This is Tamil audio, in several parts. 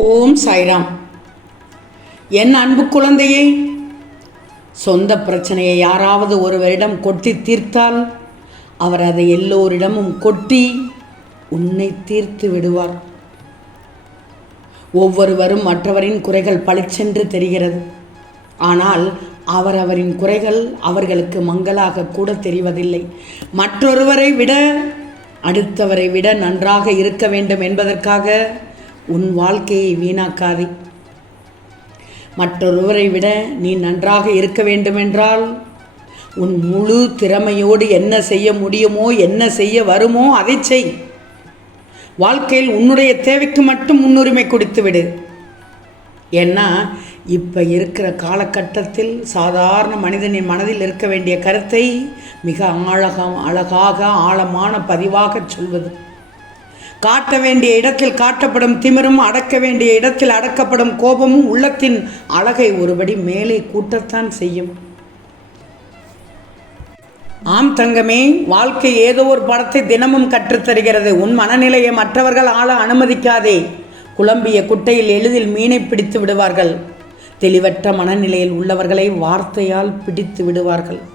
ஓம் சாய்ராம். என் அன்பு குழந்தையே சொந்த பிரச்சனையை யாராவது ஒருவரிடம் கொட்டி தீர்த்தால் அவர் அதை எல்லோரிடமும் கொட்டி உன்னை தீர்த்து விடுவார். ஒவ்வொருவரும் மற்றவரின் குறைகள் பளிச்சென்று தெரிகிறது. ஆனால் அவரவரின் குறைகள் அவர்களுக்கு மங்களாக கூட தெரிவதில்லை. மற்றொருவரை விட அடுத்தவரை விட நன்றாக இருக்க வேண்டும் என்பதற்காக உன் வாழ்க்கையை வீணாக்காதே. மற்றொருவரை விட நீ நன்றாக இருக்க வேண்டுமென்றால் உன் முழு திறமையோடு என்ன செய்ய முடியுமோ என்ன செய்ய வருமோ அதை செய். வாழ்க்கையில் உன்னுடைய தேவைக்கு மட்டும் முன்னுரிமை கொடுத்து விடு ஏன்னா இப்போ இருக்கிற காலகட்டத்தில் சாதாரண மனிதனின் மனதில் இருக்க வேண்டிய கருத்தை மிக அழக அழகாக ஆழமான பதிவாக சொல்வது. காட்ட வேண்டிய இடத்தில் காட்டப்படும் திமிரும் அடக்க வேண்டிய இடத்தில் அடக்கப்படும் கோபமும் உள்ளத்தின் அழகை ஒருபடி மேலே கூட்டத்தான் செய்யும். ஆம் தங்கமே வாழ்க்கை ஏதோ ஒரு படத்தை தினமும் கற்றுத்தருகிறது உன் மனநிலையை மற்றவர்கள் ஆள அனுமதிக்காதே. குழம்பிய குட்டையில் எளிதில் மீனை பிடித்து விடுவார்கள். தெளிவற்ற மனநிலையில் உள்ளவர்களை வார்த்தையால் பிடித்து விடுவார்கள்.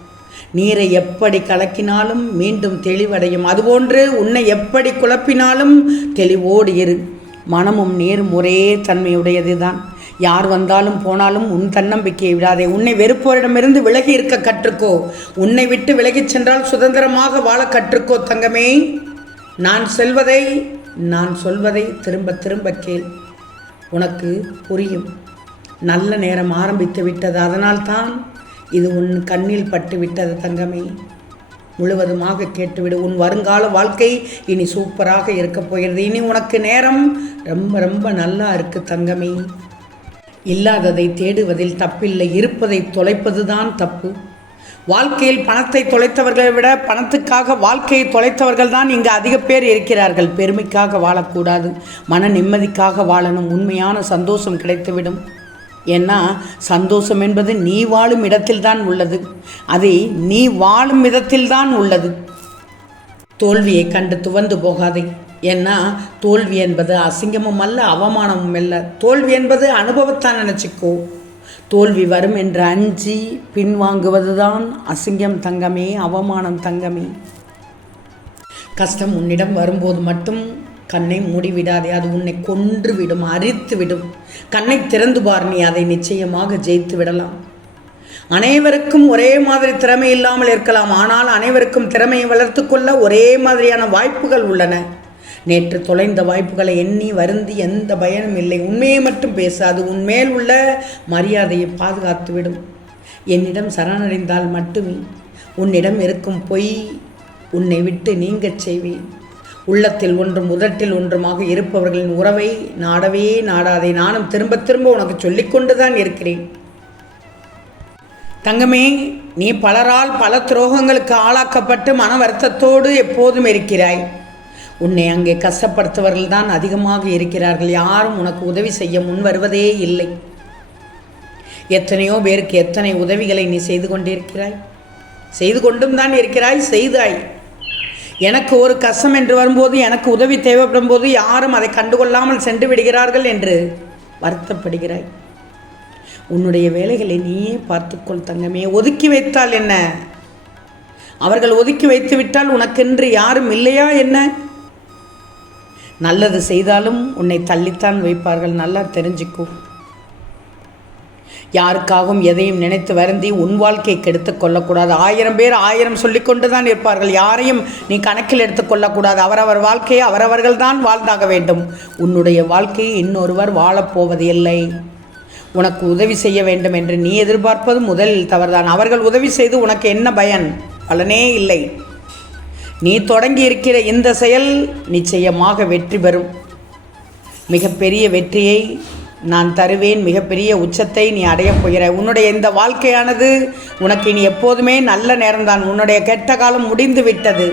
நீரை எப்படி கலக்கினாலும் மீண்டும் தெளிவடையும். அதுபோன்று உன்னை எப்படி குழப்பினாலும் தெளிவோடு இரு. மனமும் நேரும் ஒரே தன்மையுடையதுதான். யார் வந்தாலும் போனாலும் உன் தன்னம்பிக்கையை விடாதே. உன்னை வெறுப்போரிடமிருந்து விலகி இருக்க கற்றுக்கோ. உன்னை விட்டு விலகிச் சென்றால் சுதந்திரமாக வாழ கற்றுக்கோ தங்கமே. நான் செல்வதை நான் சொல்வதை திரும்ப திரும்ப கேள். உனக்கு புரியும். நல்ல நேரம் ஆரம்பித்து விட்டது. அதனால்தான் இது உன் கண்ணில் பட்டு விட்டது தங்கமே. முழுவதுமாக கேட்டுவிடு. உன் வருங்கால வாழ்க்கை இனி சூப்பராக இருக்கப் போகிறது. இனி உனக்கு நேரம் ரொம்ப ரொம்ப நல்லா இருக்கு தங்கமே. இல்லாததை தேடுவதில் தப்பில்லை. இருப்பதை தொலைப்பதுதான் தப்பு. வாழ்க்கையில் பணத்தை தொலைத்தவர்களை விட பணத்துக்காக வாழ்க்கையை தொலைத்தவர்கள் தான் இங்கு அதிக பேர் இருக்கிறார்கள். பெருமைக்காக வாழக்கூடாது. மன நிம்மதிக்காக வாழணும். உண்மையான சந்தோஷம் கிடைத்துவிடும். ஏன்னா சந்தோஷம் என்பது நீ வாழும் இடத்தில்தான் உள்ளது. அது நீ வாழும் விதத்தில்தான் உள்ளது. தோல்வியை கண்டு துவந்து போகாதே. ஏன்னா தோல்வி என்பது அசிங்கமும் அல்ல அவமானமும் அல்ல. தோல்வி என்பது அனுபவத்தான் நினச்சிக்கோ. தோல்வி வரும் என்று அஞ்சி பின்வாங்குவதுதான் அசிங்கம் தங்கமே அவமானம் தங்கமே. கஷ்டம் உன்னிடம் வரும்போது மட்டும் கண்ணை மூடிவிடாதே அது உன்னை கொன்று விடும் அரித்து விடும் கண்ணை திறந்து பார் நீ அதை நிச்சயமாக ஜெயித்து விடலாம் அனைவருக்கும் ஒரே மாதிரி திறமை இல்லாமல் இருக்கலாம். ஆனால் அனைவருக்கும் திறமையை வளர்த்து கொள்ள ஒரே மாதிரியான வாய்ப்புகள் உள்ளன. நேற்று தொலைந்த வாய்ப்புகளை எண்ணி வருந்தி எந்த பயனும் இல்லை. உண்மையை மட்டும் பேசாது. உன்மேல் உள்ள மரியாதையை பாதுகாத்துவிடும். என்னிடம் சரணடைந்தால் மட்டுமே உன்னிடம் இருக்கும் பொய் உன்னை விட்டு நீங்கச் செய்வேன். உள்ளத்தில் ஒன்றும் உதட்டில் ஒன்றுமாக இருப்பவர்களின் உறவை நாடவே நாடாதே. நானும் திரும்ப திரும்ப உனக்கு சொல்லிக்கொண்டு தான் இருக்கிறேன். தங்கமே நீ பலரால் பல துரோகங்களுக்கு ஆளாக்கப்பட்டு மன வருத்தத்தோடு எப்போதும் இருக்கிறாய். உன்னை அங்கே கஷ்டப்படுத்துவர்கள் தான் அதிகமாக இருக்கிறார்கள். யாரும் உனக்கு உதவி செய்ய முன் வருவதே இல்லை. எத்தனையோ பேருக்கு எத்தனை உதவிகளை நீ செய்து கொண்டிருக்கிறாய்? செய்து கொண்டும் தான் இருக்கிறாய் செய்தாய். எனக்கு ஒரு கஷ்டம் என்று வரும்போது எனக்கு உதவி தேவைப்படும் போது யாரும் அதை கண்டுகொள்ளாமல் சென்று விடுகிறார்கள் என்று வருத்தப்படுகிறாய். உன்னுடைய வேலைகளை நீயே பார்த்துக்கொள் தங்கமே. ஒதுக்கி வைத்தால் என்ன? அவர்கள் ஒதுக்கி வைத்து விட்டால் உனக்கென்று யாரும் இல்லையா என்ன? நல்லது செய்தாலும் உன்னை தள்ளித்தான் வைப்பார்கள். நல்லா தெரிஞ்சுக்கோ. யாருக்காகவும் எதையும் நினைத்து வருந்தி உன் வாழ்க்கையை கெடுத்து கொள்ளக்கூடாது. ஆயிரம் பேர் ஆயிரம் சொல்லிக்கொண்டு தான் இருப்பார்கள். யாரையும் நீ கணக்கில் எடுத்துக்கொள்ளக்கூடாது அவரவர் வாழ்க்கையை அவரவர்கள் தான் வாழ்ந்தாக வேண்டும். உன்னுடைய வாழ்க்கையை இன்னொருவர் வாழப்போவது இல்லை உனக்கு உதவி செய்ய வேண்டும் என்று நீ எதிர்பார்ப்பது முதலில் தவறுதான். அவர்கள் உதவி செய்து உனக்கு என்ன பயன்? பலனே இல்லை. நீ தொடங்கி இருக்கிற இந்த செயல் நிச்சயமாக வெற்றி பெறும். மிகப்பெரிய வெற்றியை நான் தருவேன் மிகப்பெரிய உச்சத்தை நீ அடையப் போகிற. உன்னுடைய இந்த வாழ்க்கையானது உனக்கு இனி எப்போதுமே நல்ல நேரம்தான். உன்னுடைய கெட்ட காலம் முடிந்து விட்டது.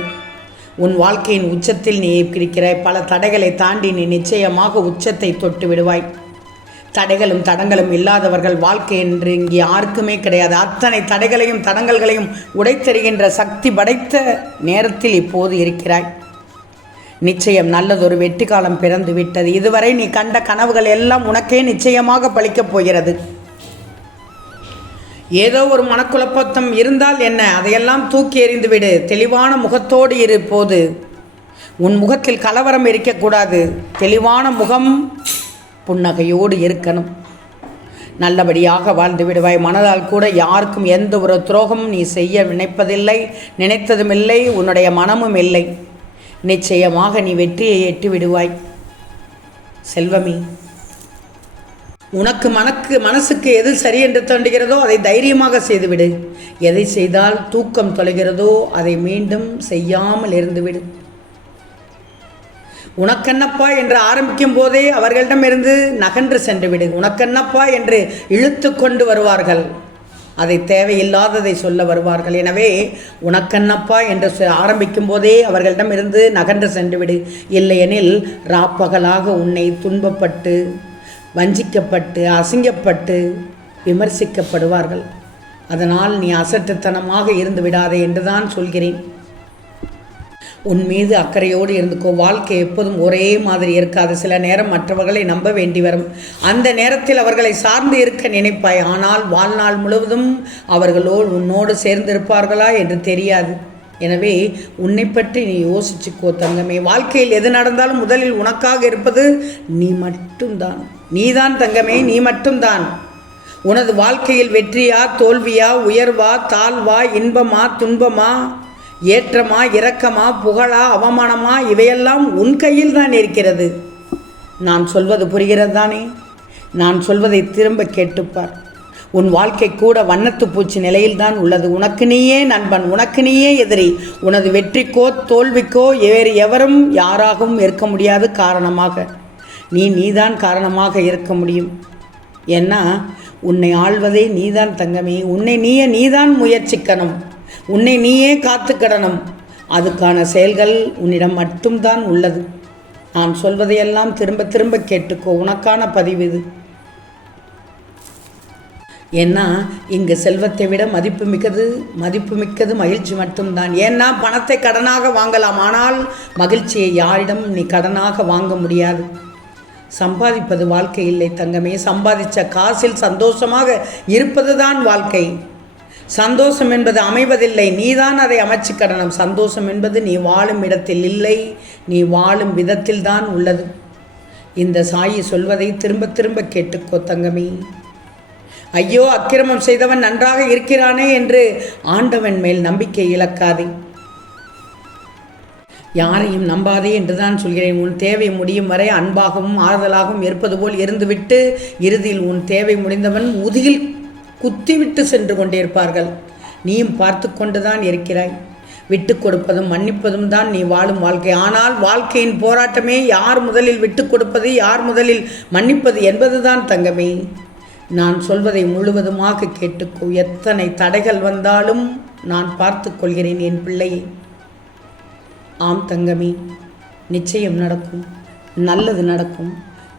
உன் வாழ்க்கையின் உச்சத்தில் நீ இருக்கிறாய் பல தடைகளை தாண்டி நீ நிச்சயமாக உச்சத்தை தொட்டு விடுவாய். தடைகளும் தடங்களும் இல்லாதவர்கள் வாழ்க்கை என்று இங்கே யாருக்குமே கிடையாது. அத்தனை தடைகளையும் தடங்கல்களையும் உடைத்தெறிகின்ற சக்தி படைத்த நேரத்தில் இப்போது இருக்கிறாய். நிச்சயம் நல்லதொரு வெற்றி காலம் பிறந்து விட்டது இதுவரை நீ கண்ட கனவுகள் எல்லாம் உனக்கே நிச்சயமாக பலிக்கப் போகிறது. ஏதோ ஒரு மனக்குழப்பத்தம் இருந்தால் என்ன? அதையெல்லாம் தூக்கி எறிந்து விடு தெளிவான முகத்தோடு இரு போது. உன் முகத்தில் கலவரம் இருக்கக்கூடாது. தெளிவான முகம் புன்னகையோடு இருக்கணும். நல்லபடியாக வாழ்ந்து விடுவாய். மனதால் கூட யாருக்கும் எந்த ஒரு துரோகமும் நீ செய்ய நினைப்பதில்லை நினைத்ததும் இல்லை உன்னுடைய மனமும் இல்லை. நிச்சயமாக நீ வெற்றியை எட்டு விடுவாய். செல்வமி உனக்கு மனக்கு மனசுக்கு எது சரி என்று தோன்றுகிறதோ அதை தைரியமாக செய்துவிடு. எதை செய்தால் தூக்கம் தொலைகிறதோ அதை மீண்டும் செய்யாமல் இருந்துவிடு. உனக்கென்னப்பா என்று ஆரம்பிக்கும் போதே அவர்களிடமிருந்து நகன்று சென்றுவிடு. உனக்கென்னப்பா என்று இழுத்து கொண்டு வருவார்கள். அதை தேவையில்லாததை சொல்ல வருவார்கள். எனவே உனக்கண்ணப்பா என்று ஆரம்பிக்கும் போதே அவர்களிடமிருந்து நகன்று சென்றுவிடு இல்லையெனில் ராப்பகலாக உன்னை துன்பப்பட்டு வஞ்சிக்கப்பட்டு அசிங்கப்பட்டு விமர்சிக்கப்படுவார்கள். அதனால் நீ அசட்டுத்தனமாக இருந்து விடாதே என்றுதான் சொல்கிறேன். உன் மீது அக்கறையோடு இருந்துக்கோ. வாழ்க்கை எப்போதும் ஒரே மாதிரி இருக்காது. சில நேரம் மற்றவர்களை நம்ப வேண்டி வரும். அந்த நேரத்தில் அவர்களை சார்ந்து இருக்க நினைப்பாய். ஆனால் வாழ்நாள் முழுவதும் அவர்களோ உன்னோடு சேர்ந்திருப்பார்களா என்று தெரியாது. எனவே உன்னை பற்றி நீ யோசிச்சுக்கோ தங்கமே. வாழ்க்கையில் எது நடந்தாலும் முதலில் உனக்காக இருப்பது நீ மட்டும்தான். நீதான் தங்கமே நீ மட்டும்தான். உனது வாழ்க்கையில் வெற்றியா தோல்வியா உயர்வா தாழ்வா இன்பமா துன்பமா? ஏற்றமா இரக்கமா புகழா அவமானமா இவையெல்லாம் உன் கையில் தான் இருக்கிறது. நான் சொல்வது புரிகிறது தானே நான் சொல்வதை திரும்ப கேட்டுப்பார் உன் வாழ்க்கை கூட வண்ணத்து பூச்சி நிலையில்தான் உள்ளது. உனக்கு நீயே நண்பன் உனக்கு நீயே எதிரி. உனது வெற்றிக்கோ தோல்விக்கோ வேறு எவரும் யாராகவும் இருக்க முடியாது காரணமாக. நீ நீதான் காரணமாக இருக்க முடியும். ஏன்னா உன்னை ஆள்வதே நீதான் தங்கமே. உன்னை நீயே நீதான் முயற்சிக்கணும். உன்னை நீயே காத்துக்கிடணும். அதுக்கான செயல்கள் உன்னிடம் மட்டும்தான் உள்ளது. நான் சொல்வதையெல்லாம் திரும்ப திரும்ப கேட்டுக்கோ. உனக்கான பதிவு இது. ஏன்னா இங்கு செல்வத்தை விட மதிப்பு மிக்கது மதிப்பு மிக்கது மகிழ்ச்சி மட்டும்தான். ஏன்னா பணத்தை கடனாக வாங்கலாம். ஆனால் மகிழ்ச்சியை யாரிடம் நீ கடனாக வாங்க முடியாது. சம்பாதிப்பது வாழ்க்கை இல்லை தங்கமே. சம்பாதிச்ச காசில் சந்தோஷமாக இருப்பதுதான் வாழ்க்கை. சந்தோஷம் என்பது அமைவதில்லை. நீதான் அதை அமைச்சுக்கடணும். சந்தோஷம் என்பது நீ வாழும் இடத்தில் இல்லை. நீ வாழும் விதத்தில் தான் உள்ளது. இந்த சாயி சொல்வதை திரும்ப திரும்ப கேட்டுக்கோ தங்கமே. ஐயோ அக்கிரமம் செய்தவன் நன்றாக இருக்கிறானே என்று ஆண்டவன் மேல் நம்பிக்கை இழக்காதே. யாரையும் நம்பாதே என்றுதான் சொல்கிறேன். உன் தேவை முடியும் வரை அன்பாகவும் ஆறுதலாகவும் இருப்பது போல் இருந்துவிட்டு இறுதியில் உன் தேவை முடிந்தவன் முதுகில் குத்திவிட்டு சென்று கொண்டிருப்பார்கள். நீயும் பார்த்து கொண்டுதான் இருக்கிறாய். விட்டு கொடுப்பதும் மன்னிப்பதும் தான் நீ வாழும் வாழ்க்கை. ஆனால் வாழ்க்கையின் போராட்டமே யார் முதலில் விட்டு கொடுப்பது யார் முதலில் மன்னிப்பது என்பதுதான் தங்கமே. நான் சொல்வதை முழுவதுமாக கேட்டுக்கோ எத்தனை தடைகள் வந்தாலும் நான் பார்த்து கொள்கிறேன் என் பிள்ளையை. ஆம் தங்கமே நிச்சயம் நடக்கும். நல்லது நடக்கும்.